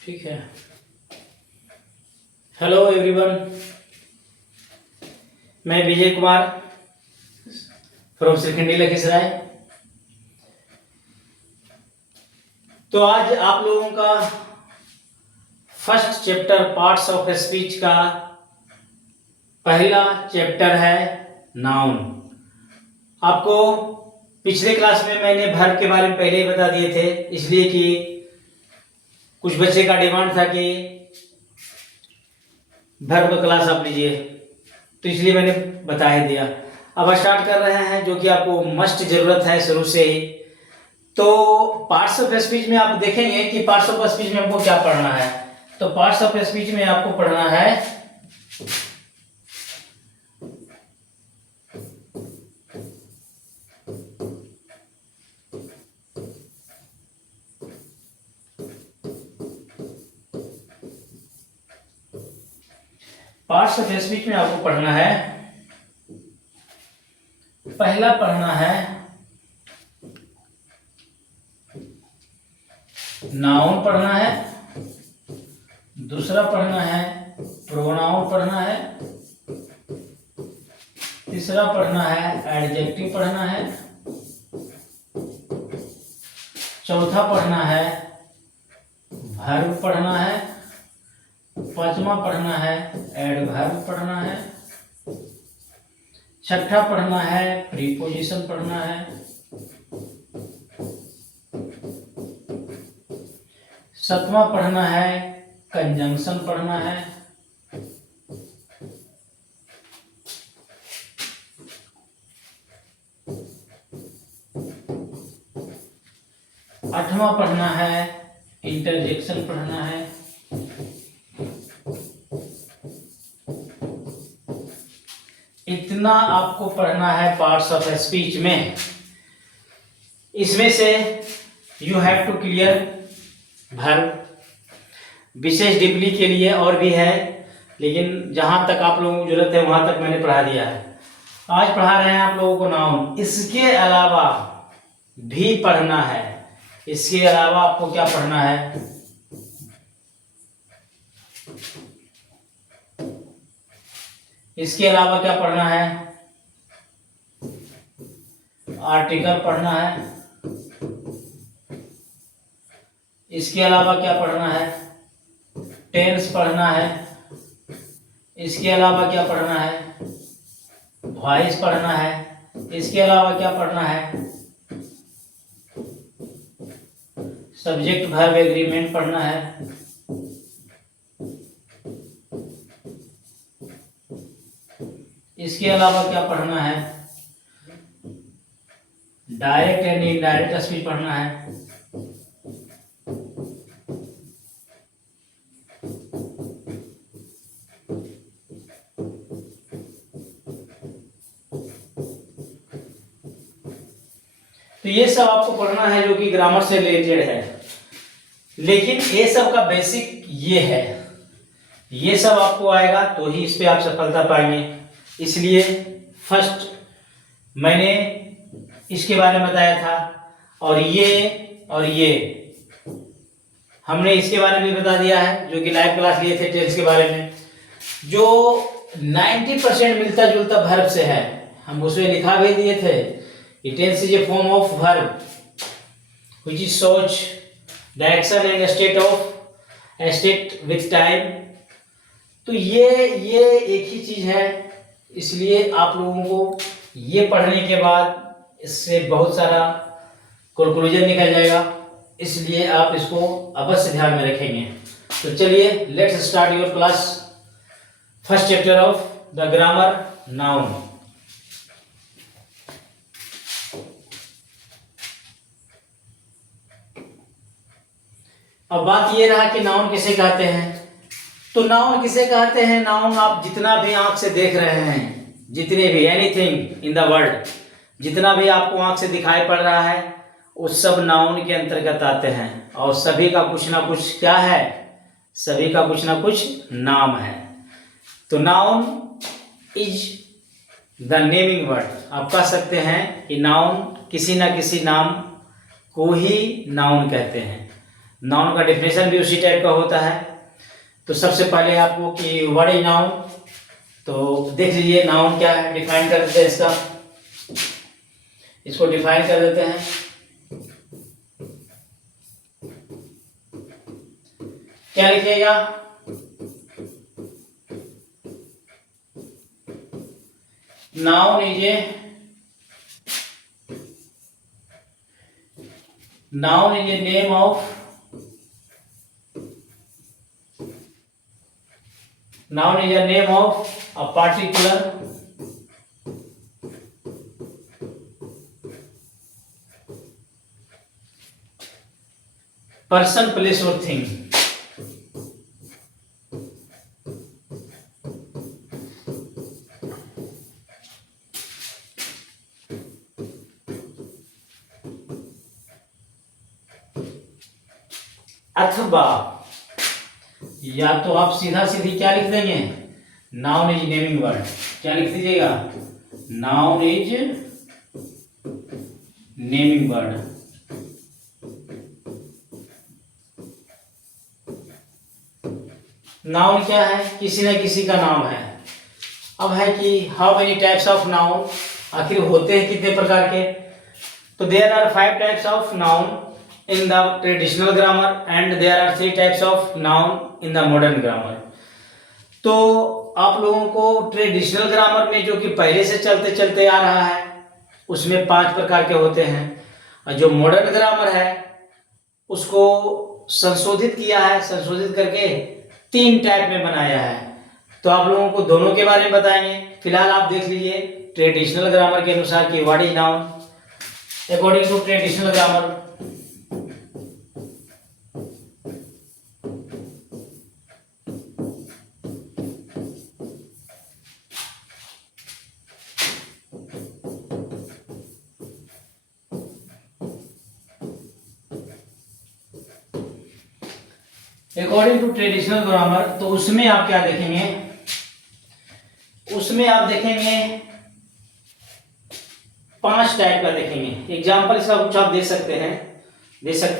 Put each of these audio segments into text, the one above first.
ठीक है। Hello everyone, मैं विजय कुमार फ्रॉम श्रीखंडी लखीसराय। तो आज आप लोगों का first chapter parts of speech का पहला चैप्टर है नाउन। आपको पिछले क्लास में मैंने वर्ब के बारे में पहले ही बता दिए थे, इसलिए कि कुछ बच्चे का डिमांड था कि वर्ब क्लास आप लीजिए, तो इसलिए मैंने बता ही दिया। अब स्टार्ट कर रहे हैं, जो कि आपको मस्ट जरूरत है शुरू से ही। तो पार्ट्स ऑफ स्पीच में आप देखेंगे कि पार्ट्स ऑफ स्पीच में आपको क्या पढ़ना है। तो पार्ट्स ऑफ स्पीच में आपको पढ़ना है पार्ट्स ऑफ स्पीच में आपको पढ़ना है, पहला पढ़ना है नाउन पढ़ना है, दूसरा पढ़ना है प्रोनाउन पढ़ना है, तीसरा पढ़ना है एडजेक्टिव पढ़ना है, चौथा पढ़ना है वर्ब पढ़ना है, पांचवा पढ़ना है एडवर्ब पढ़ना है, छठा पढ़ना है प्रीपोजिशन पढ़ना है, सातवां पढ़ना है कंजंक्शन पढ़ना है, आठवां पढ़ना है इंटरजेक्शन पढ़ना है, इतना आपको पढ़ना है पार्ट्स ऑफ स्पीच में। इसमें से you have to clear verb. विशेष डीपली के लिए और भी है, लेकिन जहां तक आप लोगों को जरूरत है वहां तक मैंने पढ़ा दिया है। आज पढ़ा रहे हैं आप लोगों को नाउन। इसके अलावा भी पढ़ना है। इसके अलावा आपको क्या पढ़ना है? इसके अलावा क्या पढ़ना है? आर्टिकल पढ़ना है। इसके अलावा क्या पढ़ना है? टेंस पढ़ना है। इसके अलावा क्या पढ़ना है? वॉइस पढ़ना है। इसके अलावा क्या पढ़ना है? सब्जेक्ट वर्ब एग्रीमेंट पढ़ना है। इसके अलावा क्या पढ़ना है? डायरेक्ट एंड इनडायरेक्ट स्पीच पढ़ना है। तो ये सब आपको पढ़ना है, जो कि ग्रामर से रिलेटेड है। लेकिन ये सब का बेसिक ये है, ये सब आपको आएगा तो ही इस पे आप सफलता पाएंगे। इसलिए फर्स्ट मैंने इसके बारे में बताया था, और ये हमने इसके बारे में बता दिया है, जो कि लाइव क्लास लिए थे टेंस के बारे में, जो 90% मिलता जुलता वर्ब से है। हम उसमें लिखा भी दिए थे, tense is a form of verb which is shows the action and state with time. तो ये एक ही चीज है। इसलिए आप लोगों को ये पढ़ने के बाद इससे बहुत सारा कंक्लूजन निकल जाएगा, इसलिए आप इसको अवश्य ध्यान में रखेंगे। तो चलिए let's start your class, first chapter of the grammar noun. अब बात ये रहा कि नाउन किसे कहते हैं। तो नाउन किसे कहते हैं? नाउन आप जितना भी आंख से देख रहे हैं, जितने भी एनीथिंग इन द वर्ल्ड, जितना भी आपको आंख से दिखाई पड़ रहा है, वो सब नाउन के अंतर्गत आते हैं। और सभी का कुछ ना कुछ क्या है? सभी का कुछ ना कुछ नाम है। तो noun is the naming word. आप कह सकते हैं कि नाउन किसी ना किसी नाम को ही नाउन कहते हैं। नाउन का डेफिनेशन भी उसी टाइप का होता है। तो सबसे पहले आपको कि व्हाट इज नाउन, तो देख लीजिए नाउन क्या है, डिफाइन कर देते हैं इसको डिफाइन कर देते हैं। क्या लिखिएगा, noun is a name of a particular person, place or thing। अथवा या तो आप सीधा सीधी क्या लिख देंगे, नाउन इज नेमिंग वर्ड। क्या लिख दीजिएगा, noun is naming word. Noun क्या है, किसी न किसी का नाम है। अब है कि how many types of noun, आखिर होते हैं कितने प्रकार के। तो there are 5 types of noun in the traditional grammar and there are 3 types of noun in the modern grammar। तो आप लोगों को ट्रेडिशनल ग्रामर में जो कि पहले से चलते चलते आ रहा है उसमें 5 प्रकार के होते हैं, और जो मॉडर्न ग्रामर है उसको संशोधित किया है, संशोधित करके 3 टाइप में बनाया है। तो आप लोगों को दोनों के बारे में बताएंगे। फिलहाल आप देख लीजिए ट्रेडिशनल ग्रामर के अनुसार कि what is noun according to traditional grammar. According to traditional grammar, तो उसमें आप क्या देखेंगे, उसमें आप देखेंगे 5 टाइप का देखेंगे। एग्जाम्पल इसका कुछ आप दे सकते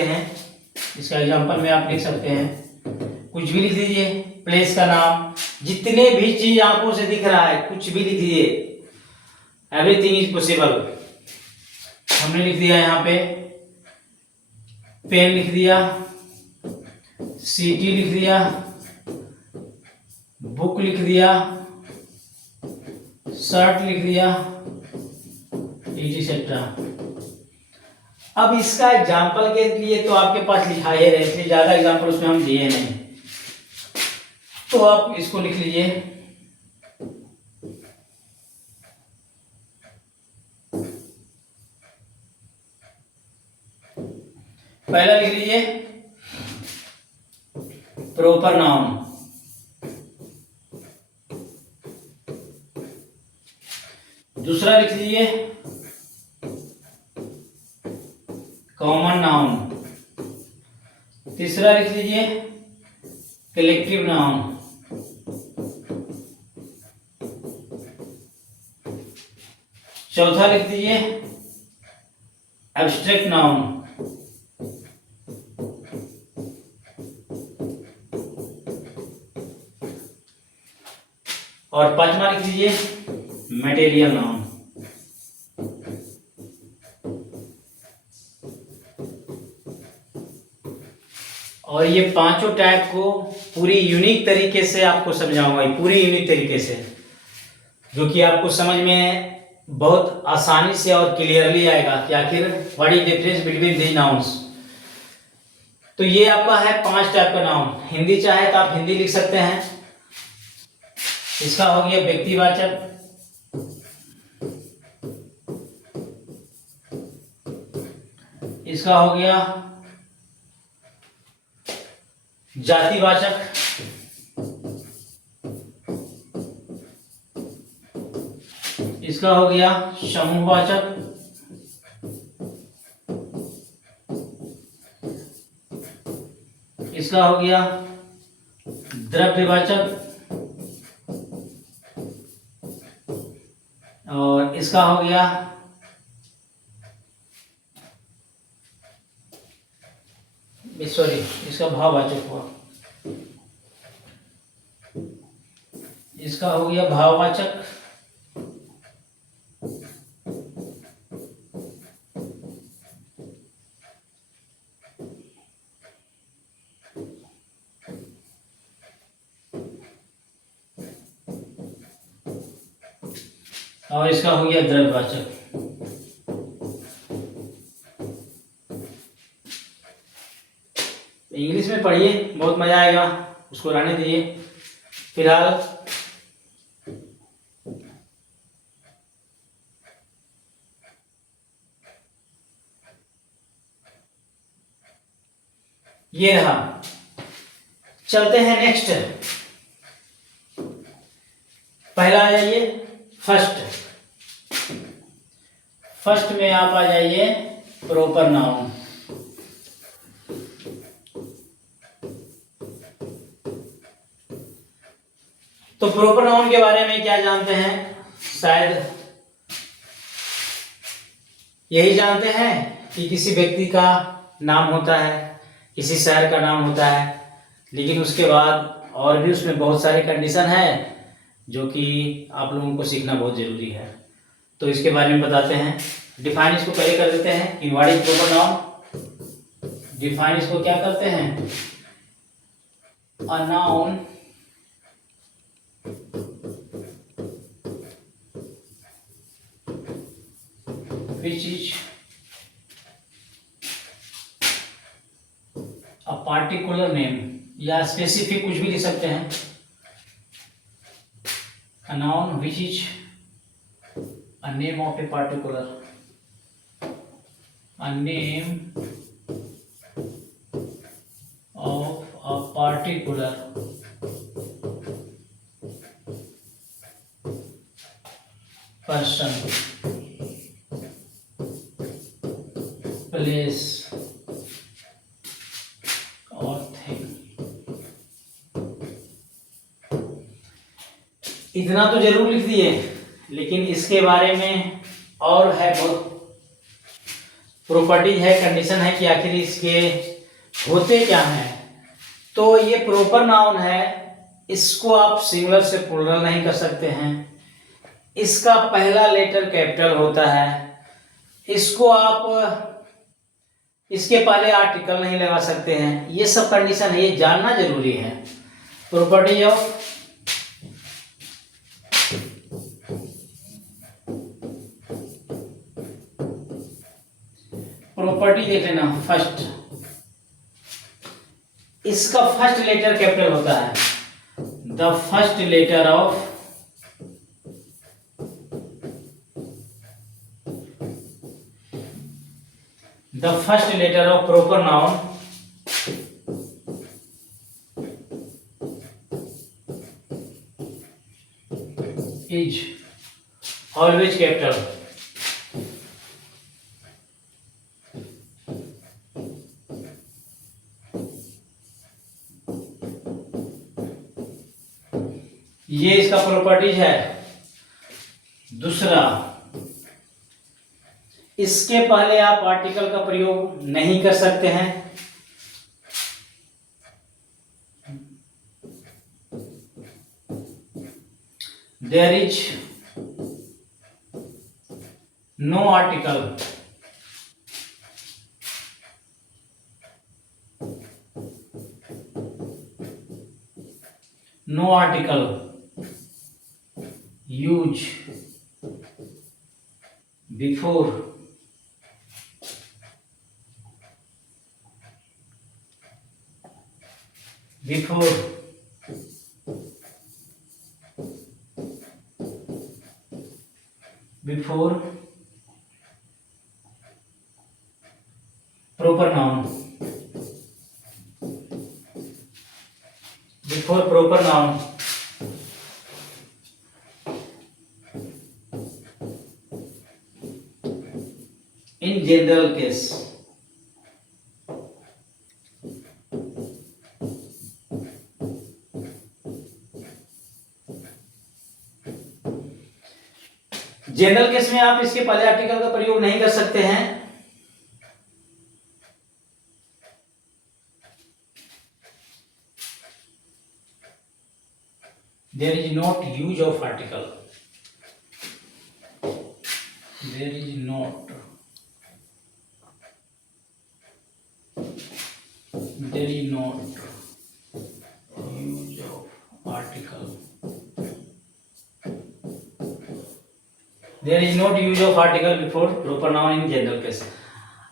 हैं। इसका एग्जाम्पल में आप लिख सकते हैं, कुछ भी लिख दीजिए, प्लेस का नाम, जितने भी चीज आंखों से दिख रहा है कुछ भी लिख दीजिए, एवरीथिंग इज पॉसिबल। हमने लिख दिया यहाँ पे पेन लिख दिया, सिटी लिख दिया, बुक लिख दिया, शर्ट लिख दिया, एटसेट्रा। अब इसका एग्जाम्पल के लिए तो आपके पास लिखा है, इसलिए ज्यादा एग्जाम्पल उसमें हम दिए नहीं, तो आप इसको लिख लीजिए। पहला लिख लीजिए प्रॉपर नाउन, दूसरा लिख लीजिए कॉमन नाउन, तीसरा लिख लीजिए कलेक्टिव नाउन, चौथा लिख दीजिए एब्स्ट्रैक्ट नाउन, और पांचवा लिख दीजिए मटेरियल नाउन। और ये पांचों टाइप को पूरी यूनिक तरीके से आपको समझाऊंगा, पूरी यूनिक तरीके से, जो कि आपको समझ में बहुत आसानी से और क्लियरली आएगा कि आखिर what is difference between these nouns. तो ये आपका है 5 टाइप का नाउन। हिंदी चाहे तो आप हिंदी लिख सकते हैं। इसका हो गया व्यक्तिवाचक, इसका हो गया जातिवाचक, इसका हो गया समूहवाचक, इसका हो गया द्रव्यवाचक, और इसका हो गया सॉरी, इसका भाववाचक हुआ, इसका हो गया भाववाचक। और इसका हो गया द्रव्यवाचक। इंग्लिश में पढ़िए, बहुत मजा आएगा, उसको रहने दीजिए फिलहाल। ये रहा, चलते हैं नेक्स्ट। पहला आ जाइए फर्स्ट। फर्स्ट में आप आ जाइए प्रॉपर नाउन। तो प्रॉपर नाउन के बारे में क्या जानते हैं? शायद यही जानते हैं कि किसी व्यक्ति का नाम होता है, किसी शहर का नाम होता है, लेकिन उसके बाद और भी उसमें बहुत सारे कंडीशन है जो कि आप लोगों को सीखना बहुत जरूरी है। तो इसके बारे में बताते हैं। डिफाइन इसको पहले कर देते हैं कि what is proper noun. Define इसको क्या करते हैं? A noun which is a particular name, या स्पेसिफिक कुछ भी लिख सकते हैं। a noun which is a name of a particular, a name of a particular person, place or thing। इतना तो जरूर लिख दिए, लेकिन इसके बारे में और है बहुत प्रॉपर्टीज है, कंडीशन है कि आखिर इसके होते क्या हैं। तो ये प्रॉपर नाउन है, इसको आप सिंगुलर से प्लूरल नहीं कर सकते हैं। इसका पहला लेटर कैपिटल होता है। इसको आप इसके पहले आर्टिकल नहीं लगा सकते हैं। ये सब कंडीशन है, ये जानना जरूरी है। प्रॉपर्टी ऑफ प्रॉपर्टी देख लेना। फर्स्ट, इसका फर्स्ट लेटर कैपिटल होता है। The first letter of the first letter of proper noun is always capital। ये इसका प्रॉपर्टीज है। दूसरा, इसके पहले आप आर्टिकल का प्रयोग नहीं कर सकते हैं। There is no article use before proper noun, before proper noun। in general case, general case में आप इसके पहले आर्टिकल का प्रयोग नहीं कर सकते हैं। There is not use of article, there is not, there is not use of article, there is not use of article before proper noun in general case.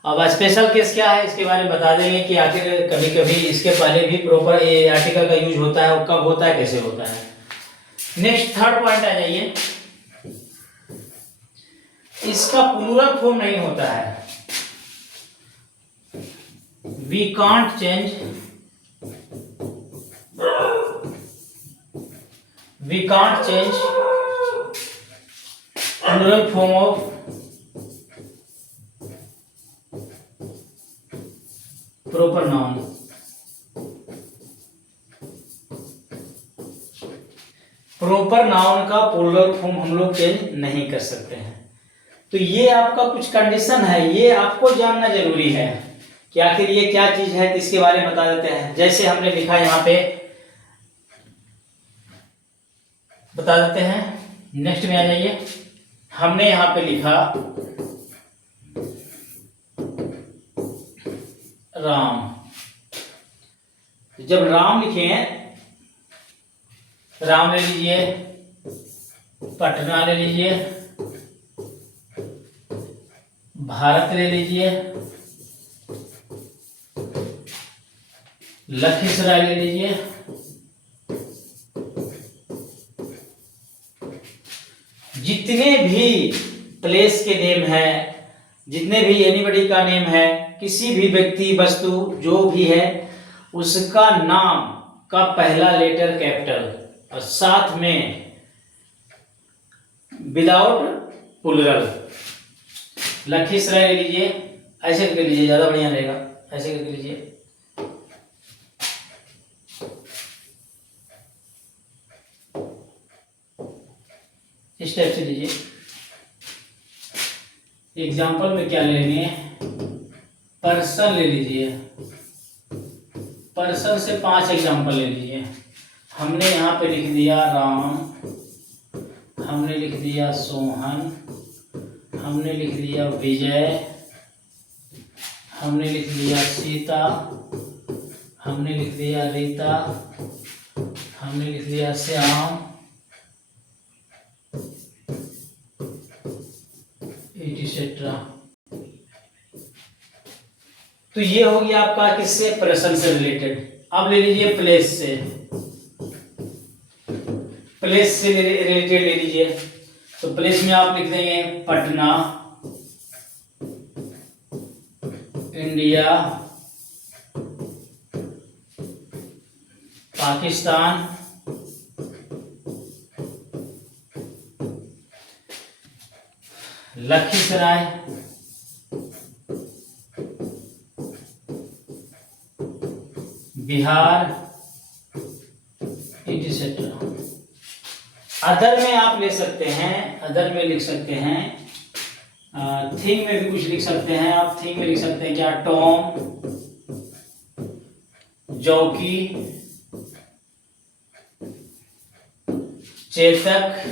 अब स्पेशल केस क्या है इसके बारे में बता देंगे कि आखिर कभी कभी इसके पहले भी प्रॉपर आर्टिकल का यूज होता है और कब होता है, कैसे होता है। नेक्स्ट थर्ड पॉइंट आ जाइए, इसका प्लूरल फॉर्म नहीं होता है। We can't change, we can't change plural form of proper noun. Proper noun का प्लूरल फॉर्म हम लोग चेंज नहीं कर सकते हैं। तो ये आपका कुछ कंडीशन है, ये आपको जानना जरूरी है कि आखिर ये क्या चीज है, तो इसके बारे में बता देते हैं। जैसे हमने लिखा यहाँ पे, बता देते हैं। नेक्स्ट में आ जाइए, हमने यहाँ पे लिखा राम। जब राम लिखे हैं, राम ले लीजिए, पटना ले लीजिए, भारत ले लीजिए, लखीसराय ले लीजिए, जितने भी प्लेस के नेम है, जितने भी एनीबॉडी का नेम है, किसी भी व्यक्ति वस्तु जो भी है उसका नाम का पहला लेटर कैपिटल और साथ में विदाउट प्लूरल। लखीसराय ले लीजिए, ऐसे करके लीजिए, ज्यादा बढ़िया रहेगा, ऐसे करके लीजिए। इस टाइप से लीजिए। एग्जाम्पल में क्या लेंगे, पर्सन ले लीजिए, पर्सन से 5 एग्जाम्पल ले लीजिए। हमने यहाँ पे लिख दिया राम, हमने लिख दिया सोहन, हमने लिख दिया विजय, हमने लिख दिया सीता, हमने लिख दिया रीता, हमने लिख दिया श्याम, एटसेट्रा। तो ये हो गया आपका किससे, पर्सन से रिलेटेड। अब ले लीजिए प्लेस से, प्लेस से रिलेटेड ले लीजिए। तो प्लेस में आप लिख देंगे Patna, India, Pakistan, Lakhisarai, Bihar, etcetera. Other में आप ले सकते हैं, अदर में लिख सकते हैं, थिंग में भी कुछ लिख सकते हैं आप। थिंग में लिख सकते हैं क्या, Tom, jockey, Chetak,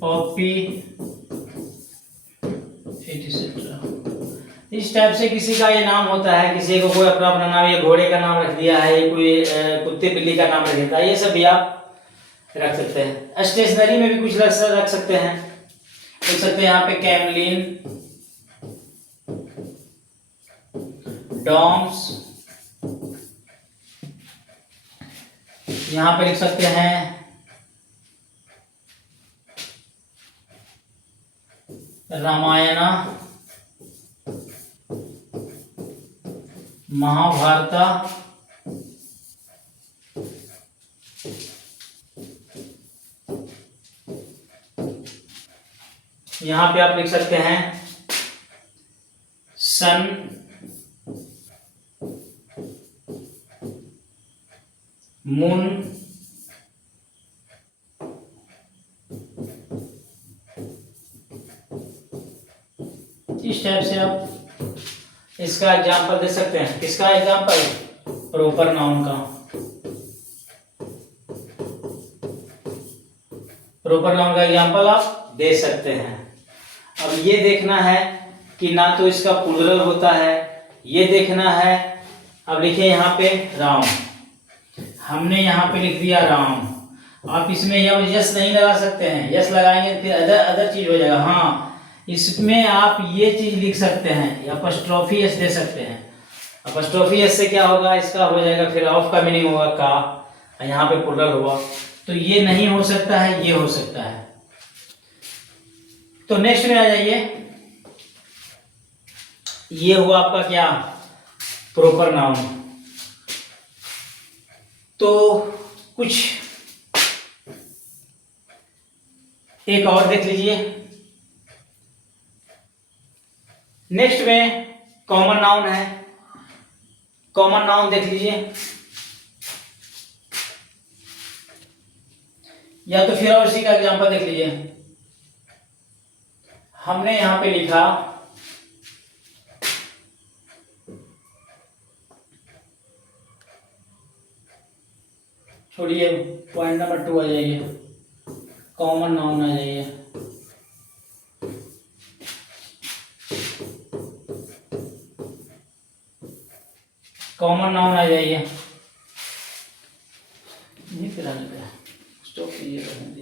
Poppy, etcetera. इस टाइप से किसी का ये नाम होता है, किसी को कोई अपना अपना नाम, ये घोड़े का नाम रख दिया है, ये कोई कुत्ते बिल्ली का नाम रख देता है, ये सब भी आप रख सकते हैं। स्टेशनरी में भी कुछ रख सकते हैं, लिख सकते हैं यहाँ पे कैमलिन, डॉम्स, यहाँ पे लिख सकते हैं रामायणा, महाभारता, यहाँ पे आप लिख सकते हैं सन, मून, इस टाइप से आप इसका एग्जाम्पल दे सकते हैं। किसका एग्जाम्पल, प्रॉपर नाउन का। प्रॉपर नाउन का एग्जांपल आप दे सकते हैं। अब ये देखना है कि ना तो इसका प्लूरल होता है, ये देखना है। अब लिखिए यहाँ पे राम, हमने यहाँ पे लिख दिया राम। आप इसमें यस नहीं लगा सकते हैं, यस लगाएंगे फिर अदर चीज हो जाएगा। हाँ, इसमें आप ये चीज लिख सकते हैं, अपॉस्ट्रोफी एस दे सकते हैं। अपॉस्ट्रोफी एस से क्या होगा, इसका हो जाएगा फिर ऑफ का मीनिंग होगा का, यहाँ पे प्लूरल हुआ, तो ये नहीं हो सकता है, ये हो सकता है। तो नेक्स्ट में आ जाइए, ये हुआ आपका क्या, प्रॉपर नाउन। तो कुछ एक और देख लीजिए। नेक्स्ट में कॉमन नाउन है, कॉमन नाउन देख लीजिए, या तो फिर और इसी का एग्जांपल देख लीजिए। हमने यहां पे लिखा छोड़िए, पॉइंट नंबर 2 आ जाइए, कॉमन नाउन आ जाइए। कॉमन नाउन आ जाइए, नहीं फिर स्टॉप कीजिए।